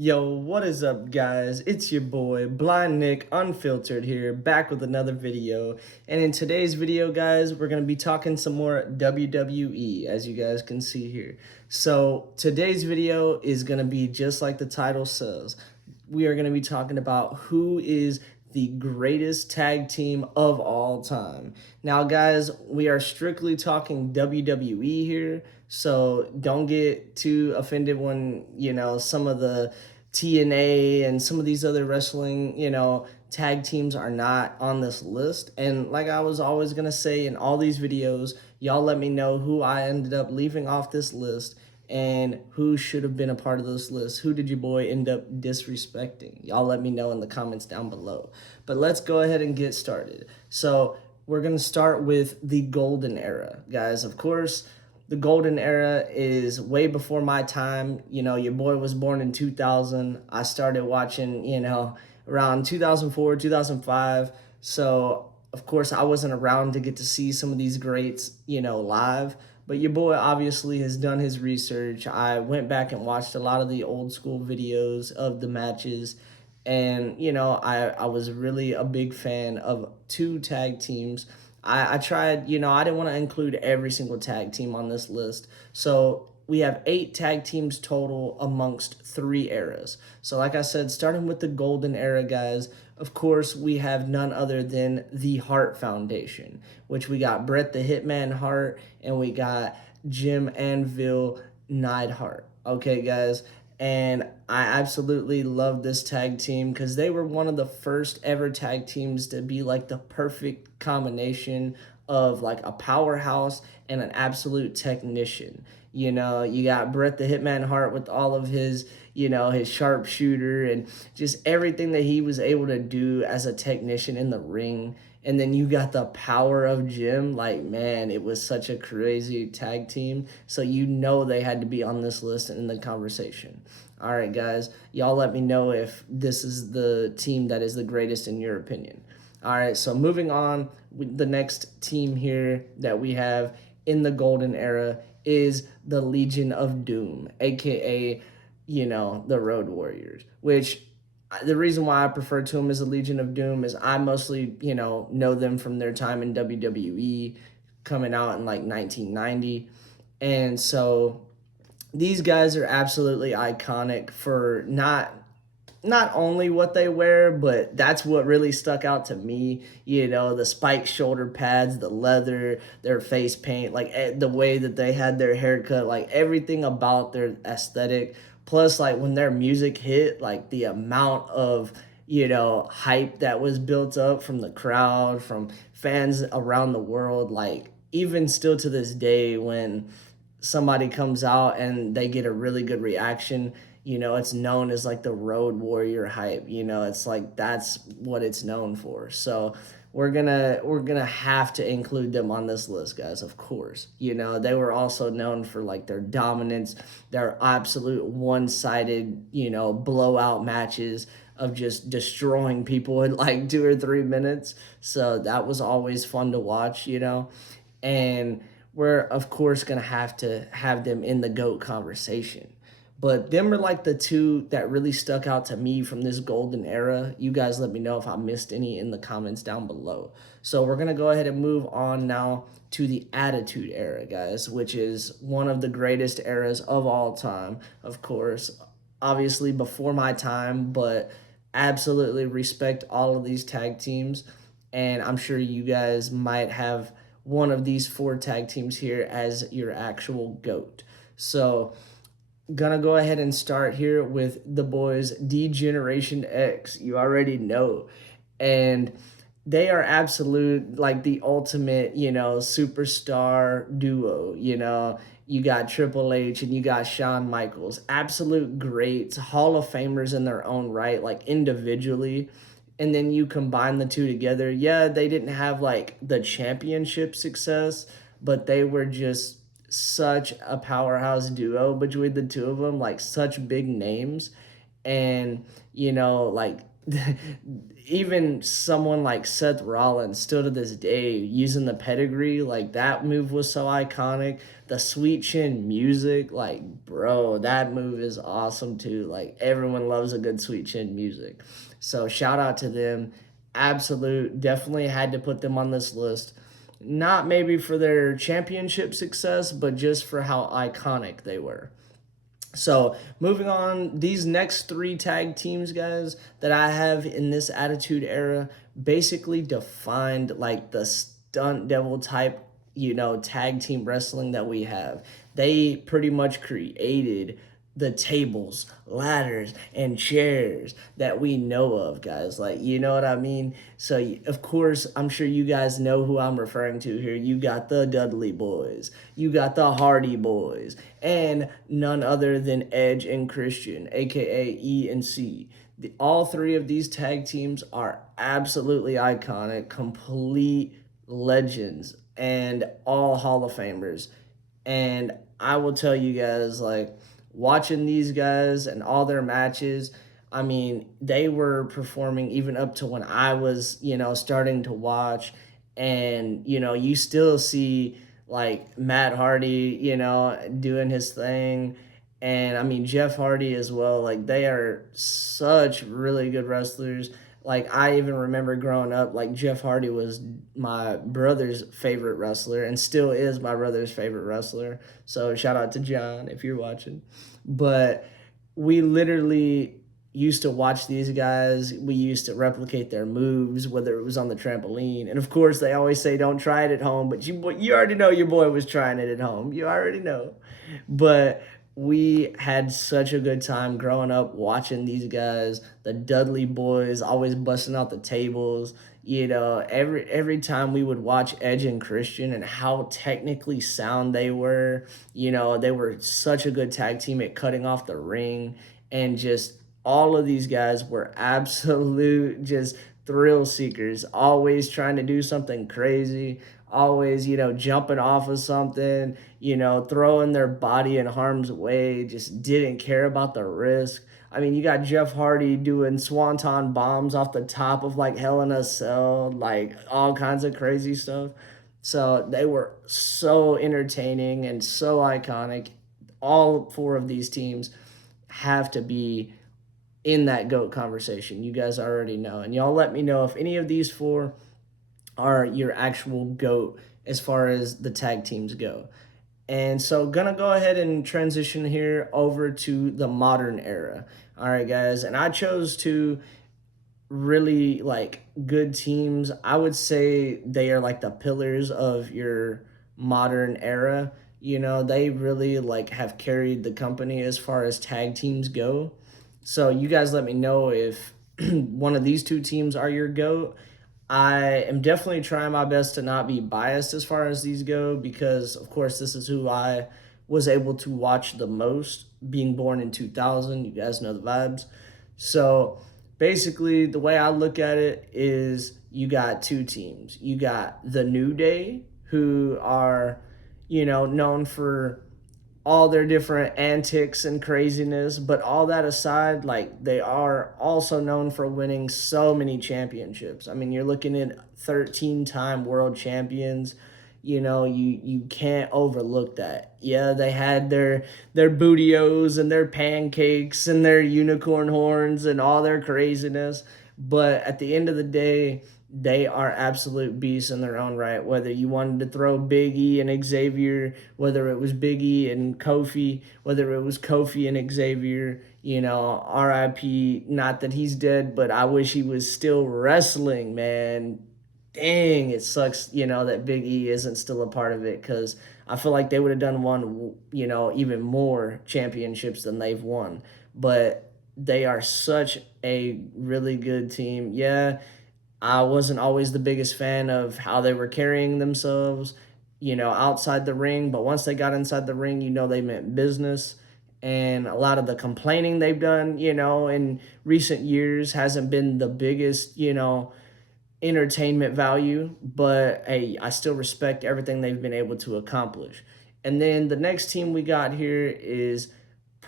Yo, what is up, guys? It's your boy, Blind Nick Unfiltered here, back with another video. And in today's video, guys, we're going to be talking some more WWE, as you guys can see here. So today's video is going to be just like the title says. We are going to be talking about who is the greatest tag team of all time. Now, guys, we are strictly talking WWE here, so don't get too offended when, some of the TNA and some of these other wrestling, tag teams are not on this list. And like I was always going to say in all these videos, y'all let me know who I ended up leaving off this list and who should have been a part of this list. Who did your boy end up disrespecting? Y'all let me know in the comments down below. But let's go ahead and get started. So we're going to start with the golden era, guys. Of course, the golden era is way before my time. Your boy was born in 2000. I started watching, around 2004, 2005. So, of course, I wasn't around to get to see some of these greats, live. But your boy obviously has done his research. I went back and watched a lot of the old school videos of the matches. And, I was really a big fan of two tag teams. I tried, I didn't want to include every single tag team on this list. So we have 8 tag teams total amongst 3 eras. So like I said, starting with the golden era, guys, of course, we have none other than the Hart Foundation, which we got Bret the Hitman Hart and we got Jim Anvil Neidhart. Okay, guys. And I absolutely love this tag team because they were one of the first ever tag teams to be like the perfect combination of like a powerhouse and an absolute technician. You got Bret the Hitman Hart with all of his, his sharpshooter and just everything that he was able to do as a technician in the ring. And then you got the power of Jim. Like, man, it was such a crazy tag team. So they had to be on this list and in the conversation. All right, guys, y'all let me know if this is the team that is the greatest in your opinion. All right, so moving on, the next team here that we have in the golden era is the Legion of Doom, aka, the Road Warriors, which the reason why I prefer to them as the Legion of Doom is I mostly, know them from their time in WWE coming out in like 1990. And so these guys are absolutely iconic for not only what they wear, but that's what really stuck out to me. The spiked shoulder pads, the leather, their face paint, like the way that they had their haircut, like everything about their aesthetic. Plus, like when their music hit, like the amount of, hype that was built up from the crowd, from fans around the world, like even still to this day when somebody comes out and they get a really good reaction, it's known as like the Road Warrior hype. It's like that's what it's known for. So we're gonna have to include them on this list, guys. Of course, they were also known for like their dominance, their absolute one-sided, blowout matches of just destroying people in like 2 or 3 minutes. So that was always fun to watch, and we're of course gonna have to have them in the GOAT conversation. But them are like the two that really stuck out to me from this golden era. You guys let me know if I missed any in the comments down below. So we're going to go ahead and move on now to the Attitude Era, guys, which is one of the greatest eras of all time, of course. Obviously before my time, but absolutely respect all of these tag teams. And I'm sure you guys might have one of these 4 tag teams here as your actual GOAT. So gonna go ahead and start here with the boys D-Generation X. You already know. And they are absolute, like the ultimate, superstar duo. You got Triple H and you got Shawn Michaels. Absolute greats, Hall of Famers in their own right, like individually. And then you combine the two together. Yeah, they didn't have like the championship success, but they were just such a powerhouse duo between the two of them, like such big names. And, like even someone like Seth Rollins, still to this day, using the pedigree, like that move was so iconic. The Sweet Chin music, like, bro, that move is awesome too. Like, everyone loves a good Sweet Chin music. So, shout out to them. Absolute, definitely had to put them on this list. Not maybe for their championship success, but just for how iconic they were. So, moving on, these next three tag teams, guys, that I have in this Attitude Era basically defined like the stunt devil type, tag team wrestling that we have. They pretty much created the tables, ladders, and chairs that we know of, guys. Like, you know what I mean? So, of course, I'm sure you guys know who I'm referring to here. You got the Dudley Boyz, you got the Hardy Boyz, and none other than Edge and Christian, aka E and C. All three of these tag teams are absolutely iconic, complete legends, and all Hall of Famers. And I will tell you guys, like, watching these guys and all their matches, I mean, they were performing even up to when I was, starting to watch. And, you still see like Matt Hardy, doing his thing. And I mean, Jeff Hardy as well. Like, they are such really good wrestlers. Like, I even remember growing up, like, Jeff Hardy was my brother's favorite wrestler and still is my brother's favorite wrestler. So shout out to John if you're watching. But we literally used to watch these guys. We used to replicate their moves, whether it was on the trampoline. And of course, they always say don't try it at home, but you already know your boy was trying it at home. You already know. But we had such a good time growing up watching these guys, the Dudley Boyz, always busting out the tables. Every time we would watch Edge and Christian and how technically sound they were, they were such a good tag team at cutting off the ring. And just all of these guys were absolute just thrill seekers, always trying to do something crazy, always, jumping off of something, throwing their body in harm's way, just didn't care about the risk. I mean, you got Jeff Hardy doing swanton bombs off the top of like Hell in a Cell, like all kinds of crazy stuff. So they were so entertaining and so iconic. All four of these teams have to be in that GOAT conversation. You guys already know. And y'all let me know if any of these four are your actual GOAT as far as the tag teams go. And so gonna go ahead and transition here over to the modern era. All right, guys. And I chose two really like good teams. I would say they are like the pillars of your modern era. They really like have carried the company as far as tag teams go. So you guys let me know if one of these two teams are your GOAT. I am definitely trying my best to not be biased as far as these go because, of course, this is who I was able to watch the most, being born in 2000. You guys know the vibes. So basically, the way I look at it is you got two teams. You got the New Day, who are, known for all their different antics and craziness, but all that aside, like, they are also known for winning so many championships. I mean, you're looking at 13-time world champions. You can't overlook that. Yeah, they had their bootios and their pancakes and their unicorn horns and all their craziness, but at the end of the day, they are absolute beasts in their own right. Whether you wanted to throw Big E and Xavier, whether it was Big E and Kofi, whether it was Kofi and Xavier, RIP, not that he's dead, but I wish he was still wrestling, man. Dang, it sucks, that Big E isn't still a part of it because I feel like they would have done one, even more championships than they've won. But they are such a really good team. Yeah, I wasn't always the biggest fan of how they were carrying themselves, outside the ring. But once they got inside the ring, they meant business. And a lot of the complaining they've done, in recent years hasn't been the biggest, entertainment value. But hey, I still respect everything they've been able to accomplish. And then the next team we got here is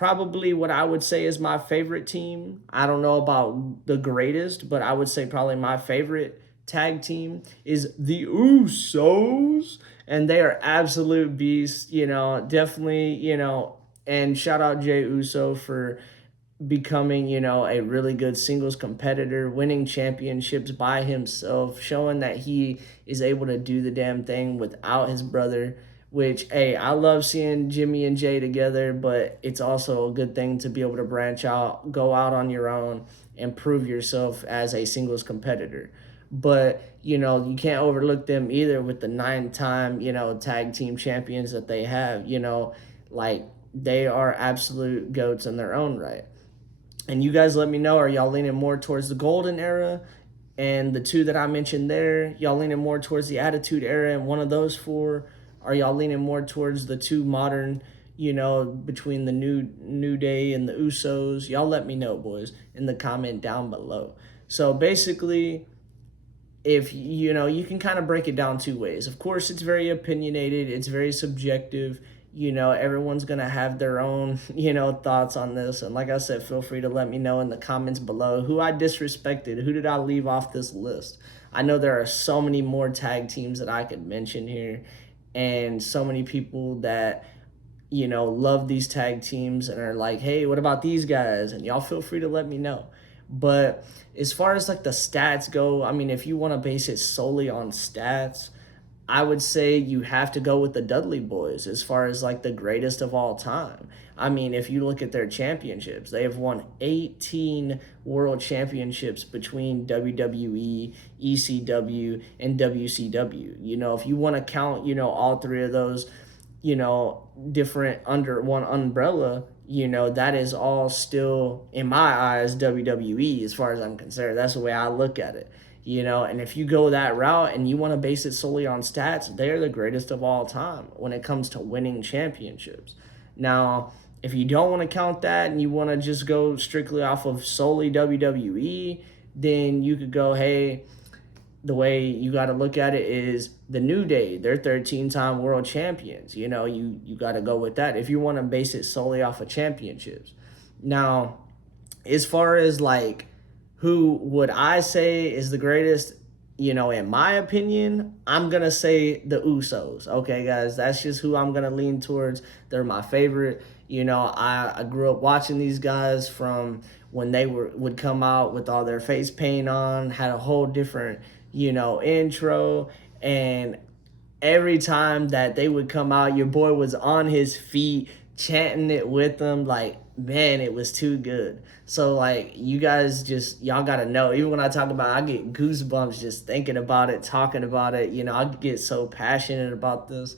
probably what I would say is my favorite team. I don't know about the greatest, but I would say probably my favorite tag team is the Usos. And they are absolute beasts, definitely, and shout out Jay Uso for becoming, a really good singles competitor, winning championships by himself, showing that he is able to do the damn thing without his brother. Which, hey, I love seeing Jimmy and Jay together, but it's also a good thing to be able to branch out, go out on your own, and prove yourself as a singles competitor. But, you can't overlook them either with the 9-time, tag team champions that they have, like they are absolute goats in their own right. And you guys let me know, are y'all leaning more towards the golden era? And the two that I mentioned there, y'all leaning more towards the attitude era and one of those four? Are y'all leaning more towards the two modern, between the New Day and the Usos? Y'all let me know, boys, in the comment down below. So basically, if you can kind of break it down two ways. Of course, it's very opinionated, it's very subjective. Everyone's gonna have their own thoughts on this, and like I said, feel free to let me know in the comments below who I disrespected, who did I leave off this list. I know there are so many more tag teams that I could mention here, and so many people that love these tag teams and are like, hey, what about these guys? And y'all feel free to let me know. But as far as like the stats go, I mean, if you want to base it solely on stats, I would say you have to go with the Dudley Boyz as far as like the greatest of all time. I mean, if you look at their championships, they have won 18 world championships between WWE, ECW, and WCW. If you want to count, all three of those, different under one umbrella, that is all still, in my eyes, WWE as far as I'm concerned. That's the way I look at it. And if you go that route and you want to base it solely on stats, they're the greatest of all time when it comes to winning championships. Now, if you don't want to count that and you want to just go strictly off of solely WWE, then you could go, hey, the way you got to look at it is the New Day. They're 13-time world champions. You got to go with that if you want to base it solely off of championships. Now, as far as like who would I say is the greatest, in my opinion, I'm going to say the Usos. Okay, guys, that's just who I'm going to lean towards. They're my favorite. I grew up watching these guys from when they would come out with all their face paint on, had a whole different, intro. And every time that they would come out, your boy was on his feet chanting it with them. Like, man, it was too good. So like, you guys y'all gotta know, even when I talk about it, I get goosebumps just thinking about it, talking about it. I get so passionate about this.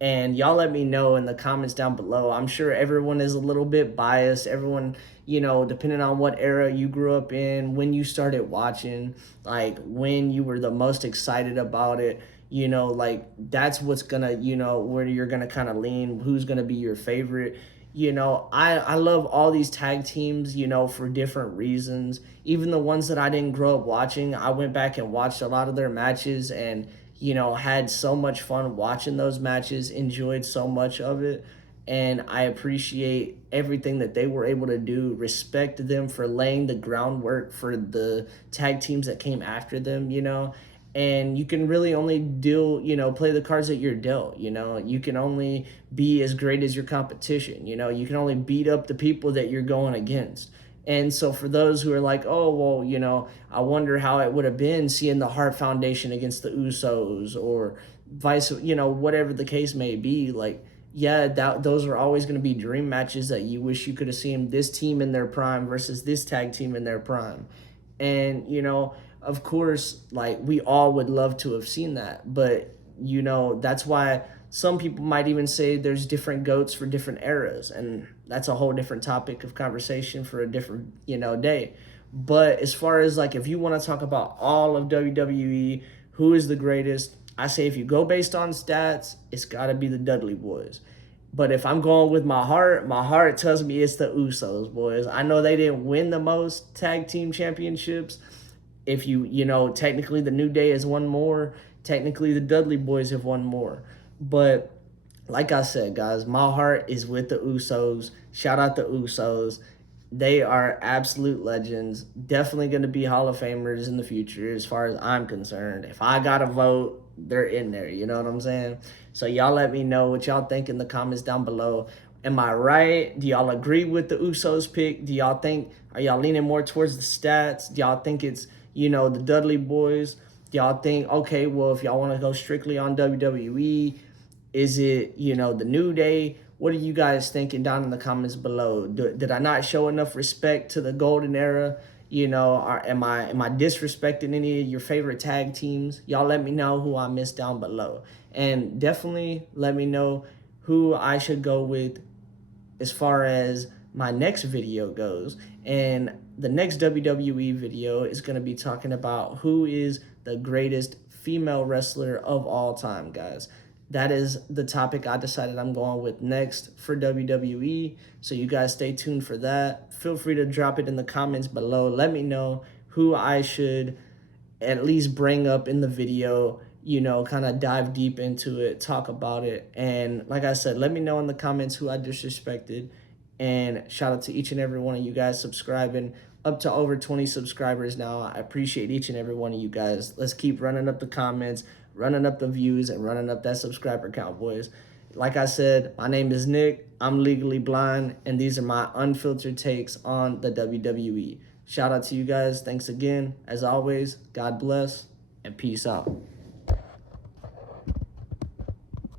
And y'all let me know in the comments down below. I'm sure everyone is a little bit biased. Everyone, depending on what era you grew up in, when you started watching, like when you were the most excited about it, like that's what's gonna, where you're gonna kind of lean, who's gonna be your favorite. I love all these tag teams, for different reasons. Even the ones that I didn't grow up watching, I went back and watched a lot of their matches and, had so much fun watching those matches, enjoyed so much of it. And I appreciate everything that they were able to do, respect them for laying the groundwork for the tag teams that came after them, and you can really only play the cards that you're dealt. You can only be as great as your competition. You can only beat up the people that you're going against. And so for those who are like, oh, well, I wonder how it would have been seeing the Hart Foundation against the Usos or vice, whatever the case may be, like, yeah, those are always going to be dream matches that you wish you could have seen this team in their prime versus this tag team in their prime. And, of course, like we all would love to have seen that, but that's why some people might even say there's different GOATs for different eras, and that's a whole different topic of conversation for a different, day. But as far as like, if you want to talk about all of WWE, who is the greatest, I say if you go based on stats, it's got to be the Dudley Boyz. But if I'm going with my heart tells me it's the Usos, boys. I know they didn't win the most tag team championships. If technically the New Day has won more, technically the Dudley Boyz have won more. But like I said, guys, my heart is with the Usos. Shout out the Usos. They are absolute legends. Definitely going to be Hall of Famers in the future, as far as I'm concerned. If I got to vote, they're in there. You know what I'm saying? So y'all let me know what y'all think in the comments down below. Am I right? Do y'all agree with the Usos pick? Do y'all think, are y'all leaning more towards the stats? Do y'all think it's, the Dudley Boyz? Do y'all think, okay, well, if y'all want to go strictly on WWE, is it, the New Day? What are you guys thinking down in the comments below? Did I not show enough respect to the golden era? Am I disrespecting any of your favorite tag teams? Y'all let me know who I missed down below. And definitely let me know who I should go with as far as my next video goes. And the next WWE video is going to be talking about who is the greatest female wrestler of all time, guys. That is the topic I decided I'm going with next for WWE. So you guys stay tuned for that. Feel free to drop it in the comments below. Let me know who I should at least bring up in the video, kind of dive deep into it, talk about it. And like I said, let me know in the comments who I disrespected. And shout out to each and every one of you guys subscribing, up to over 20 subscribers now. I appreciate each and every one of you guys. Let's keep running up the comments, running up the views, and running up that subscriber count, boys. Like I said, my name is Nick. I'm legally blind, and these are my unfiltered takes on the WWE. Shout out to you guys. Thanks again. As always, God bless and peace out.